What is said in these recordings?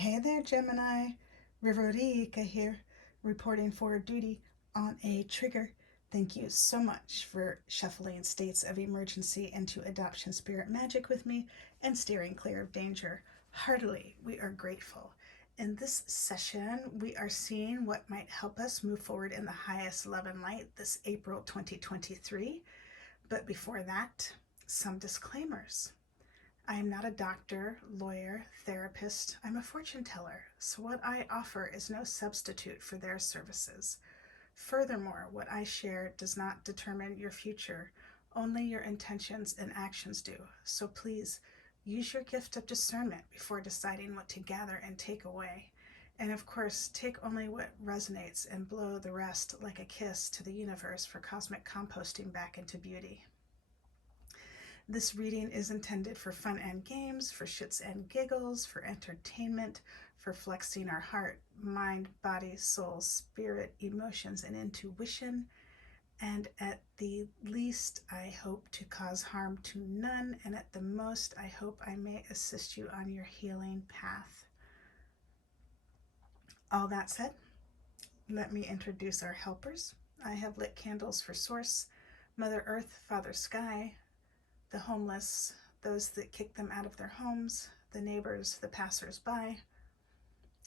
Hey there, Gemini. Riverika here, reporting for duty on a trigger. Thank you so much for shuffling states of emergency into adoption spirit magic with me and steering clear of danger. Heartily, we are grateful. In this session, we are seeing what might help us move forward in the highest love and light this April 2023. But before that, some disclaimers. I am not a doctor, lawyer, therapist. I'm a fortune teller, so what I offer is no substitute for their services. Furthermore, what I share does not determine your future, only your intentions and actions do. So please use your gift of discernment before deciding what to gather and take away. And of course, take only what resonates and blow the rest like a kiss to the universe for cosmic composting back into beauty. This reading is intended for fun and games, for shits and giggles, for entertainment, for flexing our heart, mind, body, soul, spirit, emotions, and intuition. And at the least, I hope to cause harm to none, and at the most, I hope I may assist you on your healing path. All that said, let me introduce our helpers. I have lit candles for Source, Mother Earth, Father Sky, the homeless, those that kick them out of their homes, the neighbors, the passers-by,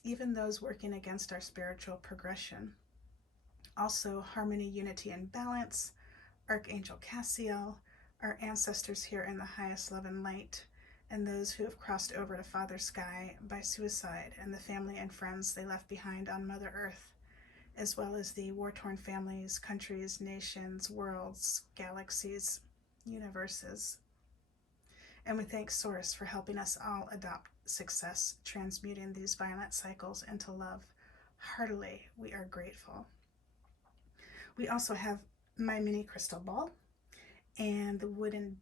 even those working against our spiritual progression. Also, harmony, unity, and balance, Archangel Cassiel, our ancestors here in the highest love and light, and those who have crossed over to Father Sky by suicide, and the family and friends they left behind on Mother Earth, as well as the war-torn families, countries, nations, worlds, galaxies, universes. And we thank Source for helping us all adopt success, transmuting these violent cycles into love. Heartily, we are grateful. We also have my mini crystal ball and the wooden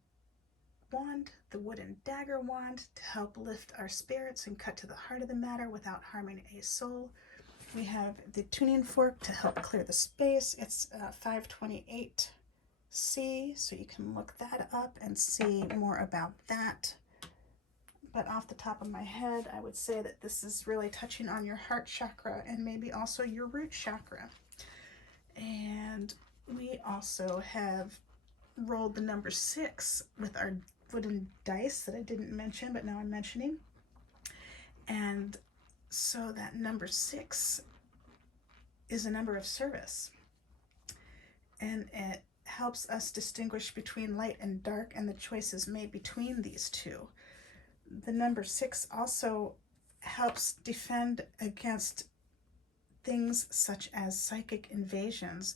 wand, the wooden dagger wand, to help lift our spirits and cut to the heart of the matter without harming a soul. We have the tuning fork to help clear the space. It's 528C, so you can look that up and see more about that. But off the top of my head, I would say that this is really touching on your heart chakra and maybe also your root chakra. And we also have rolled the number 6 with our wooden dice that I didn't mention, but now I'm mentioning. And so that number 6 is a number of service. And it helps us distinguish between light and dark and the choices made between these two. The number 6 also helps defend against things such as psychic invasions,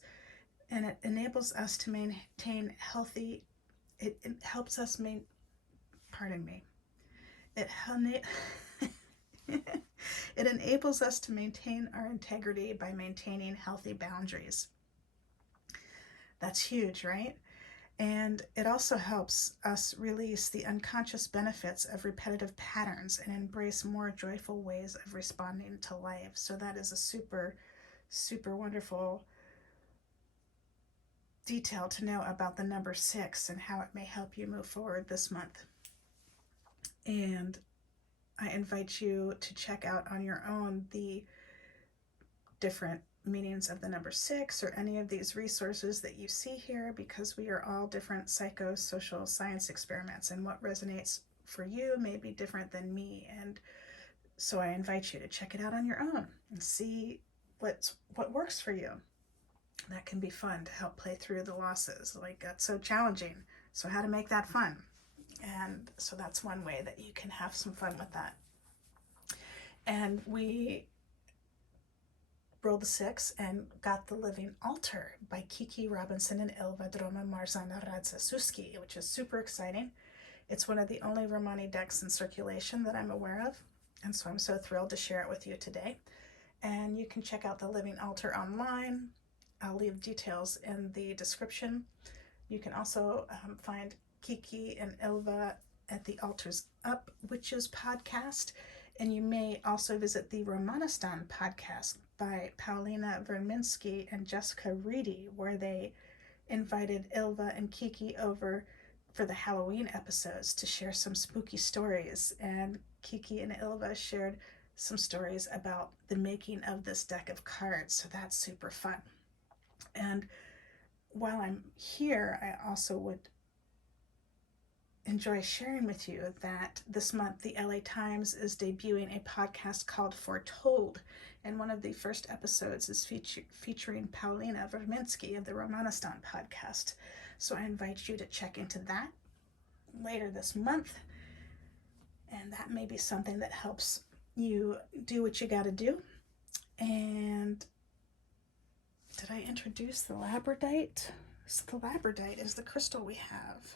and it enables us to maintain healthy, it helps us it enables us to maintain our integrity by maintaining healthy boundaries. That's huge, right? And it also helps us release the unconscious benefits of repetitive patterns and embrace more joyful ways of responding to life. So that is a super, super wonderful detail to know about the number 6 and how it may help you move forward this month. And I invite you to check out on your own the different meanings of the number 6 or any of these resources that you see here, because we are all different psychosocial science experiments, and what resonates for you may be different than me. And so I invite you to check it out on your own and see what works for you. That can be fun to help play through the losses. Like, that's so challenging. So how to make that fun? And so that's one way that you can have some fun with that. And we rolled the 6 and got The Living Altar by Kiki Robinson and Ilva Droma Marzana Radzasuski, which is super exciting. It's one of the only Romani decks in circulation that I'm aware of, and so I'm so thrilled to share it with you today. And you can check out The Living Altar online. I'll leave details in the description. You can also find Kiki and Ilva at the Altars Up Witches podcast, and you may also visit the Romanistan podcast by Paulina Verminski and Jessica Reedy, where they invited Ilva and Kiki over for the Halloween episodes to share some spooky stories. And Kiki and Ilva shared some stories about the making of this deck of cards. So that's super fun. And while I'm here, I also would enjoy sharing with you that this month the LA Times is debuting a podcast called Foretold, and one of the first episodes is featuring Paulina Verminsky of the Romanistan podcast. So I invite you to check into that later this month, and that may be something that helps you do what you got to do. And did I introduce the labradorite? So the labradorite is the crystal we have.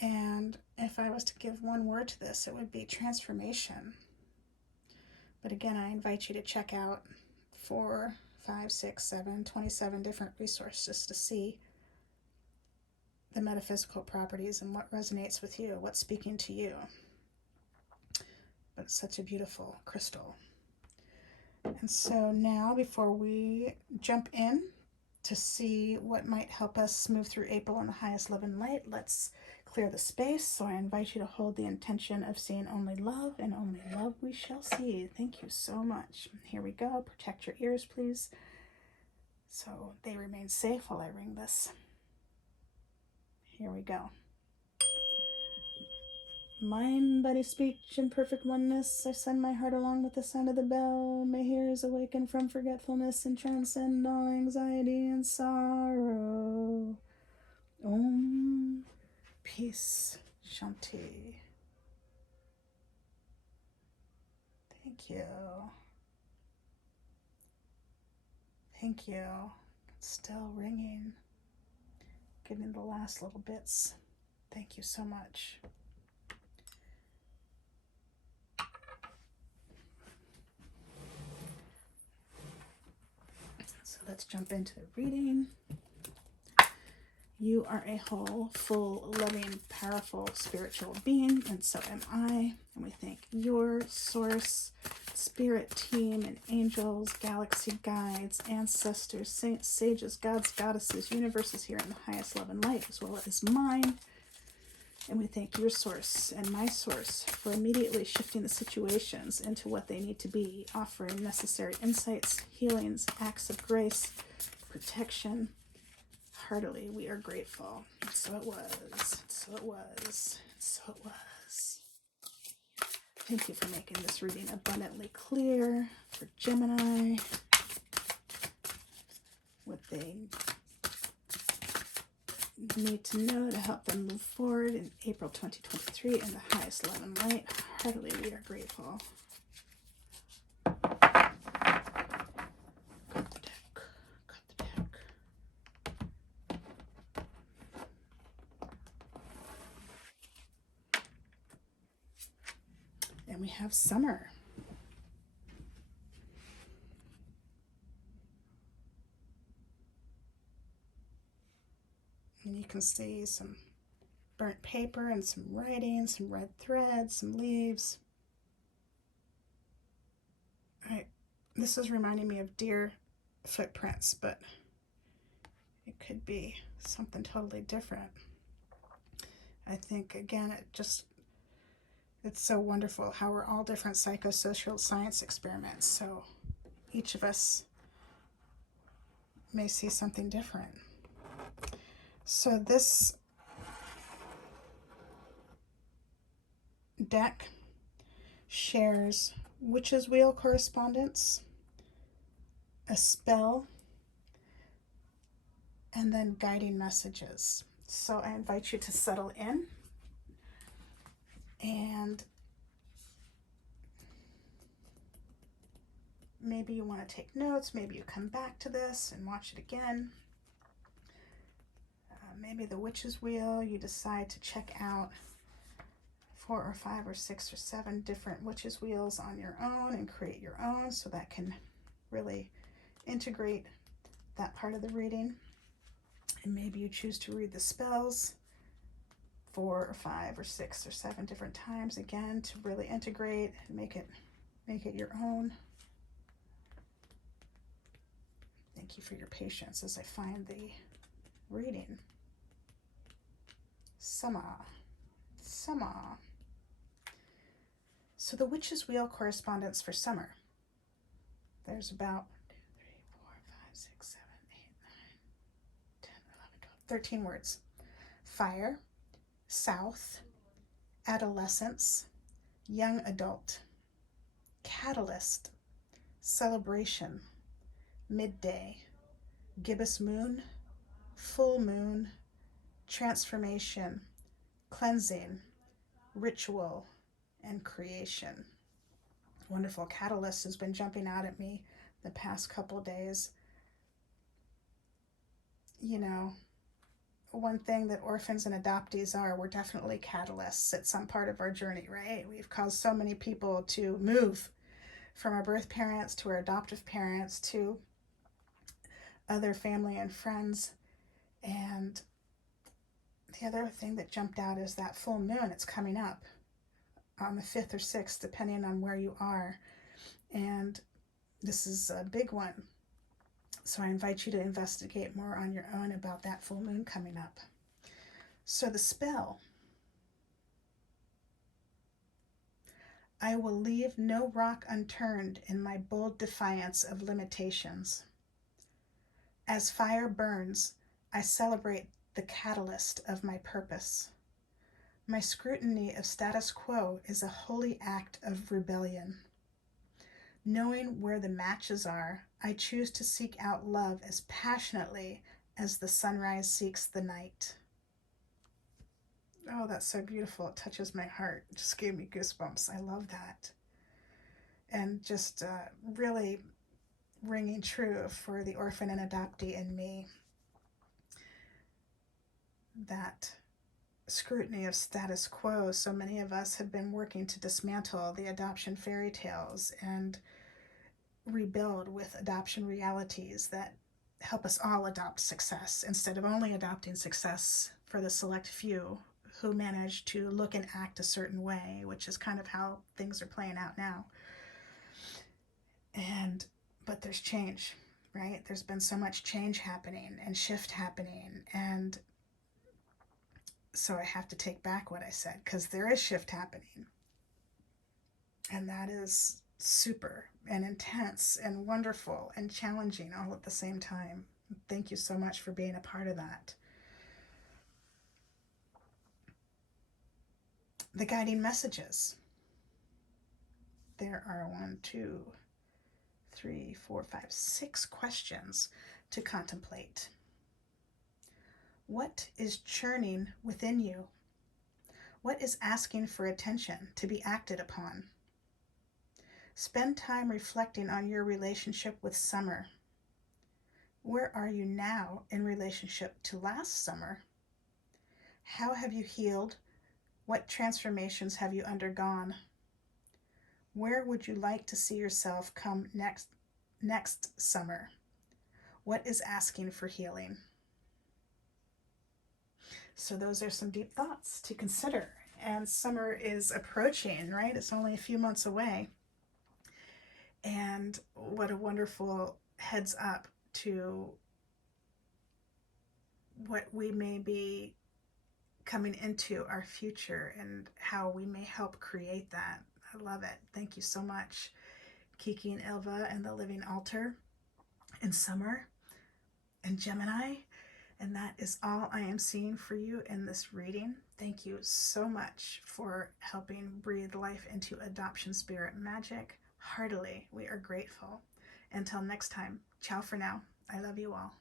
And if I was to give one word to this, it would be transformation. But again, I invite you to check out 4, 5, 6, 7, 27 different resources to see the metaphysical properties and what resonates with you, what's speaking to you. But it's such a beautiful crystal. And so now, before we jump in to see what might help us move through April in the highest love and light, let's clear the space. So I invite you to hold the intention of seeing only love, and only love we shall see. Thank you so much. Here we go. Protect your ears, please, so they remain safe while I ring this. Here we go. Mind, body, speech, in perfect oneness, I send my heart along with the sound of the bell. May ears awaken from forgetfulness and transcend all anxiety and sorrow. Om. Peace. Shanti. Thank you. Thank you. It's still ringing. Getting the last little bits. Thank you so much. So let's jump into the reading. You are a whole, full, loving, powerful spiritual being, and so am I. And we thank your source, spirit team, and angels, galaxy guides, ancestors, saints, sages, gods, goddesses, universes here in the highest love and light, as well as mine. And we thank your source and my source for immediately shifting the situations into what they need to be, offering necessary insights, healings, acts of grace, protection. Heartily, we are grateful. So it was. So it was. So it was. Thank you for making this reading abundantly clear for Gemini. What they need to know to help them move forward in April 2023 in the highest love and light. Heartily, we are grateful. And we have summer. And you can see some burnt paper and some writing, some red thread, some leaves. This is reminding me of deer footprints, but it could be something totally different. I think, again, it's so wonderful how we're all different psychosocial science experiments. So each of us may see something different. So this deck shares witch's wheel correspondence, a spell, and then guiding messages. So I invite you to settle in, and maybe you want to take notes, maybe you come back to this and watch it again. Maybe the witch's wheel, you decide to check out 4 or 5 or 6 or 7 different witches wheels on your own and create your own, so that can really integrate that part of the reading. And maybe you choose to read the spells 4 or 5 or 6 or 7 different times, again, to really integrate and make it your own. Thank you for your patience as I find the reading. Sama. So the witch's wheel correspondence for summer. There's about 2, 3, 4, 5, 6, 7, 8, 9, 10, 11, 12, 13 words. Fire, south, adolescence, young adult, catalyst, celebration, midday, gibbous moon, full moon, transformation, cleansing, ritual, and creation. Wonderful catalyst has been jumping out at me the past couple days. You know, one thing that orphans and adoptees are, we're definitely catalysts at some part of our journey, right? We've caused so many people to move from our birth parents to our adoptive parents to other family and friends. And the other thing that jumped out is that full moon. It's coming up on the 5th or 6th, depending on where you are. And this is a big one. So I invite you to investigate more on your own about that full moon coming up. So the spell. I will leave no rock unturned in my bold defiance of limitations. As fire burns, I celebrate the catalyst of my purpose. My scrutiny of status quo is a holy act of rebellion. Knowing where the matches are, I choose to seek out love as passionately as the sunrise seeks the night. Oh, that's so beautiful. It touches my heart. It just gave me goosebumps. I love that. And just really ringing true for the orphan and adoptee in me. That scrutiny of status quo. So many of us have been working to dismantle the adoption fairy tales and rebuild with adoption realities that help us all adopt success instead of only adopting success for the select few who manage to look and act a certain way, which is kind of how things are playing out now. But there's change, right? There's been so much change happening and shift happening, and so I have to take back what I said, because there is shift happening, and that is super and intense and wonderful and challenging all at the same time. Thank you so much for being a part of that. The guiding messages. There are 1, 2, 3, 4, 5, 6 questions to contemplate. What is churning within you? What is asking for attention to be acted upon? Spend time reflecting on your relationship with summer. Where are you now in relationship to last summer? How have you healed? What transformations have you undergone? Where would you like to see yourself come next summer? What is asking for healing? So those are some deep thoughts to consider. And summer is approaching, right? It's only a few months away. And what a wonderful heads up to what we may be coming into our future and how we may help create that. I love it. Thank you so much, Kiki and Ilva and the Living Altar and Summer and Gemini. And that is all I am seeing for you in this reading. Thank you so much for helping breathe life into adoption spirit magic. Heartily, we are grateful. Until next time, ciao for now. I love you all.